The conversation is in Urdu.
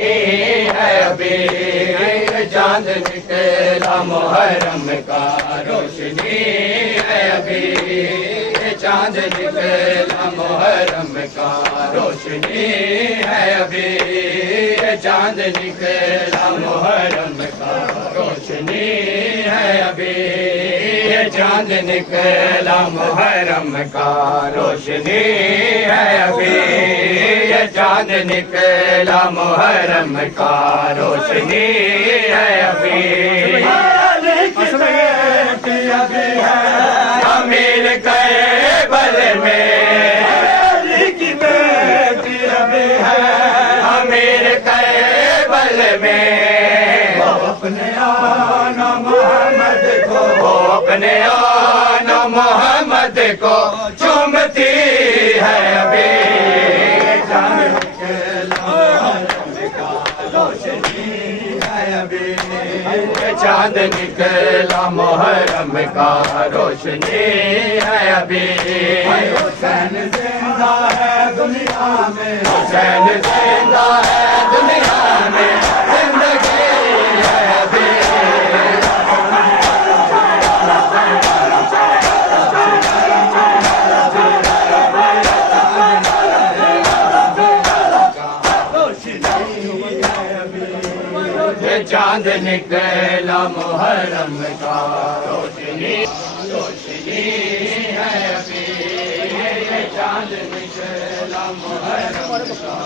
ہے ابھی چاند نکلا محرم کا روشنی ہے ابھی چاند نکلا محرم کا روشنی ہے ابھی چاند نکلا محرم کا روشنی ہے ابھی چاند نکلا محرم کا روشنی ہے ابھی چاند نکلا محرم کا روشنی ہے ابھی امیر کیبل میں امیر کیبل میں اپنے آنا محمد کو اپنے آنا محمد کو چومتی ہے ابھی چاند نکلا محرم کا روشنی ہے ابھی حسین زندہ ہے دنیا میں حسین زندہ ہے دنیا میں زندگی ہے ابھی چاند نکلا محرم کا روشنی روشنی ہے ابھی چاند نکلا محرم کا